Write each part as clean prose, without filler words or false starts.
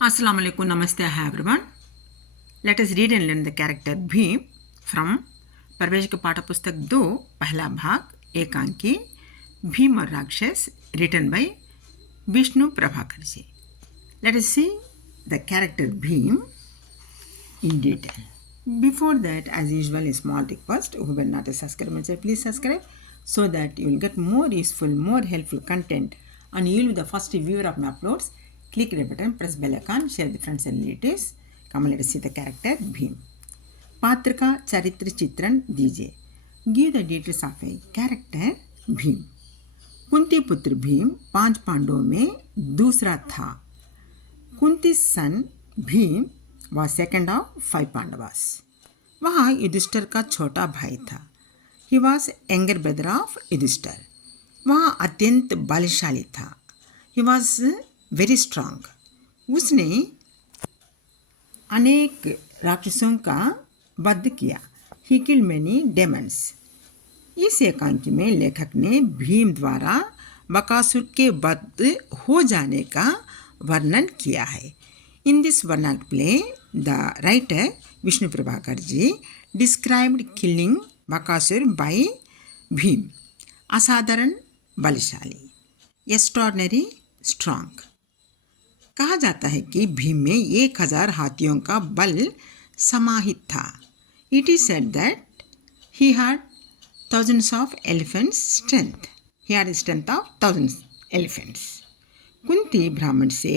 Assalamu alaikum, namaste, hi everyone. Let us read and learn the character Bhim from परवेश के पाठ्य पुस्तक 2 पहला भाग एकांकी भीम और राक्षस written by Vishnu Prabhakar ji. Let us see the character Bhim in detail. Before that, as usual, a small request: whoever not a subscriber, please subscribe so that you will get more useful, more helpful content, and you will be the first viewer of my uploads. Click the button, press bell icon, share with friends and relatives. Come on, let us see the character Bhim. पात्र का चरित्र चित्रण दीजिए. Give the details of a character Bhim. Kunti पुत्र भीम 5 पांडवों में दूसरा था. कुंती सन भीम वह सेकंड ऑफ 5 पांडवास. वह युधिष्ठिर का छोटा भाई था. He was younger brother of Yudhishthir. वह अत्यंत बलशाली था. He was very strong. उसने अनेक राक्षसों का वध किया. He killed many demons. इस एकांकी में लेखक ने भीम द्वारा बकासुर के वध हो जाने का वर्णन किया है. इन दिस वर्णन play the writer Vishnu Prabhakar ji described killing Bakasur by Bhim. असाधारण बलशाली, एक्स्ट्राऑर्डिनरी स्ट्रांग. कहा जाता है कि भीम में 1000 हाथियों का बल समाहित था. It is said that he had thousands of elephants strength. He had strength of thousands elephants. Kunti ब्राह्मण से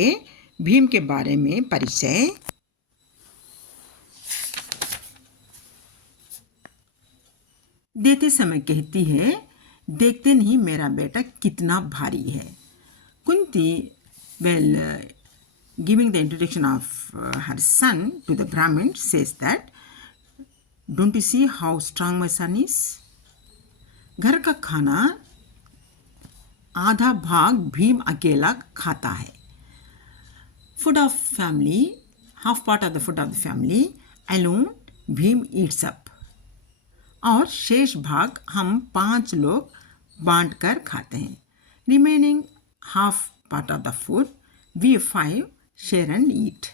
भीम के बारे में परिचय देते समय कहती है, देखते नहीं मेरा बेटा कितना भारी है. Kunti giving the introduction of her son to the Brahmin says that, don't you see how strong my son is? घर का खाना आधा भाग भीम अकेला खाता है. Food of family, half part of the food of the family alone Bhim Yeats up. और शेष भाग हम 5 लोग बांट कर खाते हैं. Remaining half part of the food we 5 share and eat.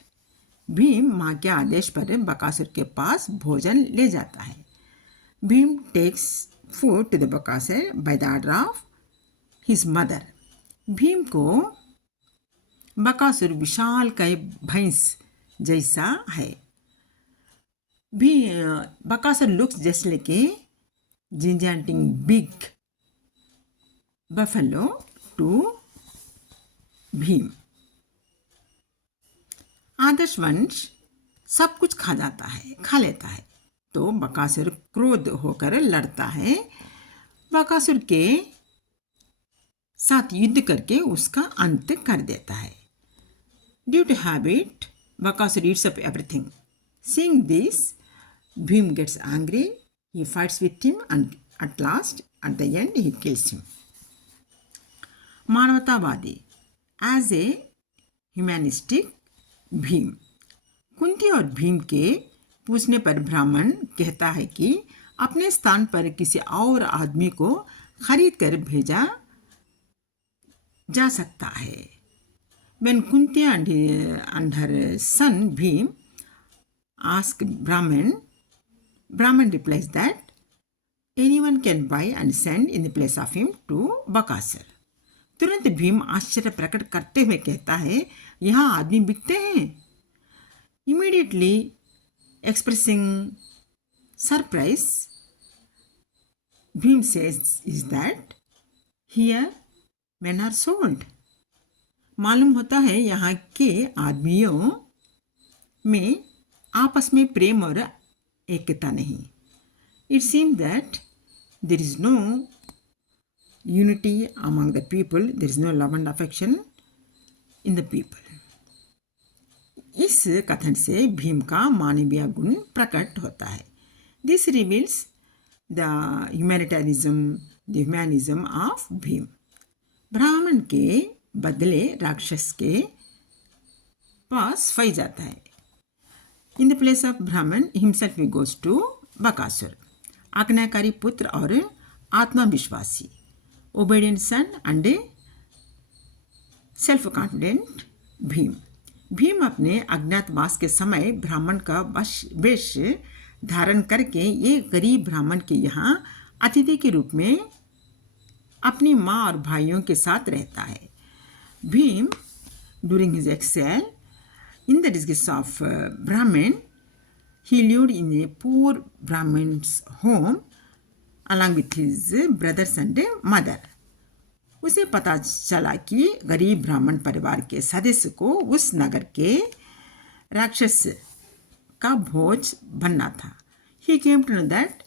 Bhim माँ के आदेश पर बकासुर के पास भोजन ले जाता है. Bhim takes food to the Bakasur by the order of his mother. Bhim को बकासुर विशाल काय भैंस जैसा है. Bakasur looks just like a gigantic big buffalo to Bhim. आदर्श वंश सब कुछ खा लेता है. तो बकासुर क्रोध होकर लड़ता है. बकासुर के साथ युद्ध करके उसका अंत कर देता है. Due to habit Bakasur eats up everything. Seeing this Bhim gets angry. He fights with him and at last at the end he kills him. मानवतावादी as a humanistic Bhim. Kunti और भीम के पूछने पर ब्राह्मण कहता है कि अपने स्थान पर किसी और आदमी को खरीद कर भेजा जा सकता है. When Kunti and her son Bhim ask Brahman replies that anyone can buy and send in the place of him to Bakasur. तुरंत भीम आश्चर्य प्रकट करते हुए कहता है, यहाँ आदमी बिकते हैं. Immediately expressing surprise Bhim says is that here men are sold. मालूम होता है यहाँ के आदमियों में आपस में प्रेम और एकता नहीं. It seems that there is no unity among the people. There is no love and affection in the people. इस कथन से भीम का मानवीय गुण प्रकट होता है. This reveals the humanism of Bhim. ब्राह्मण के बदले राक्षस के पास फंस जाता है. In the place of Brahman himself he goes to Bakasur. आज्ञाकारी पुत्र और आत्मविश्वासी, obedient son and a self-confident Bhim. Bhim अपने अज्ञातवास के समय ब्राह्मण का वेश धारण करके एक गरीब ब्राह्मण के यहाँ अतिथि के रूप में अपनी माँ और भाइयों के साथ रहता है. Bhim during his exile in the disguise of Brahmin, he lived in a poor Brahmin's home along with his brothers and mother. उसे पता चला कि गरीब ब्राह्मण परिवार के सदस्य को उस नगर के राक्षस का भोज बनना था. He came to know that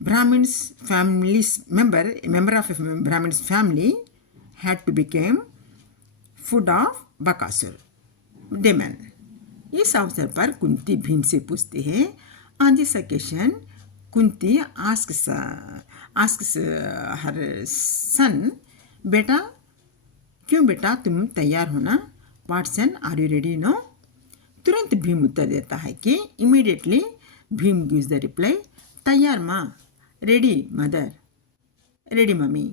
Brahmin's family's member of a Brahmin's family had to become food of Bakasur demon. इस अवसर पर कुंती भीम से पूछती है. On this occasion Kunti asks her son, बेटा क्यों बेटा तुम तैयार हो ना? What son are you ready no? तुरंत भीम उत्तर देता है कि immediately. Bhim gives the reply, तैयार माँ, रेडी मदर, रेडी मम्मी.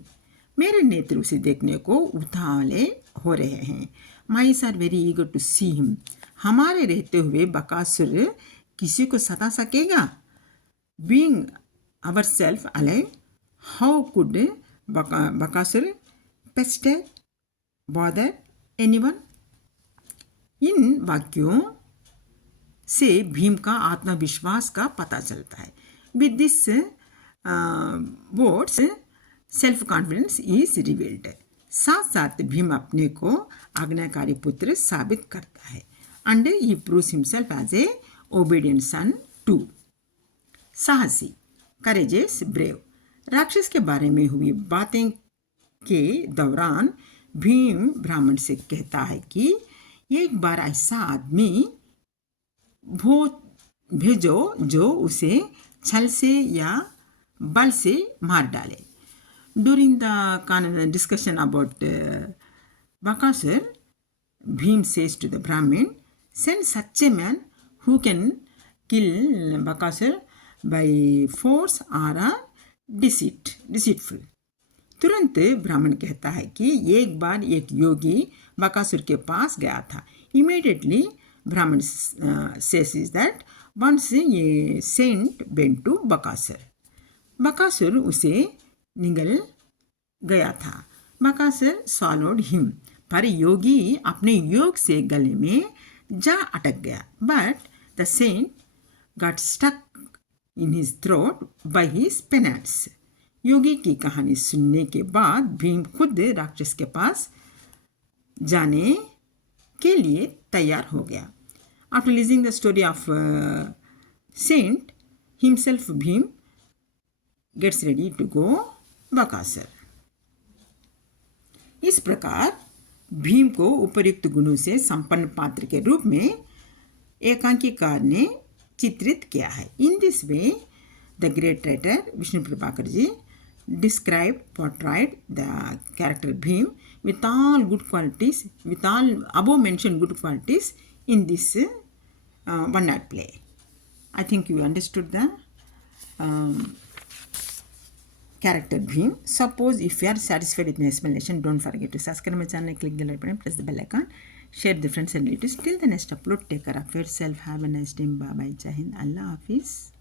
मेरे नेत्र उसे देखने को उतावले हो रहे हैं. Mice are very eager to see him. हमारे रहते हुए बकासुर किसी को सता सकेगा? Being our self alive, how could Bakasur pester bother anyone? इन वाक्यों से भीम का आत्मविश्वास का पता चलता है. With this words self confidence is revealed. साथ साथ भीम अपने को आज्ञाकारी पुत्र साबित करता है. And he proves himself as a obedient son to. साहसी, करेजियस, ब्रेव. राक्षस के बारे में हुई बातें के दौरान भीम ब्राह्मण से कहता है कि एक बार ऐसा आदमी भेजो जो उसे छल से या बल से मार डाले. During the discussion about Bakasur, Bhim says to the Brahmin, send such a man who can kill Bakasur by force or deceitful. तुरंत ब्राह्मण कहता है कि एक बार एक योगी बकासुर के पास गया था. Immediately, Brahman says is that once a saint went to Bakasur. Bakasur उसे निगल गया था. Bakasur swallowed him. पर योगी अपने योग से गले में जा अटक गया. But the saint got stuck in his throat by his penance. योगी की कहानी सुनने के बाद भीम खुद राक्षस के पास जाने के लिए तैयार हो गया. After listening the story of saint himself, Bhim gets ready to go Bakasur. इस प्रकार भीम को उपर्युक्त गुणों से संपन्न पात्र के रूप में एकांकीकार ने चित्रित किया है. In this way the great writer Vishnu Prabhakar ji portrayed the character Bhim with all good qualities, with all above mentioned good qualities in this one-act play. I think you understood the character Bhim. Suppose if you are satisfied with my explanation, don't forget to subscribe my channel, click the like button, press the bell icon, share the friends and relatives. Till the next upload, take care of yourself. Have a nice day. Bye bye. Jai Hind. Allah Hafiz.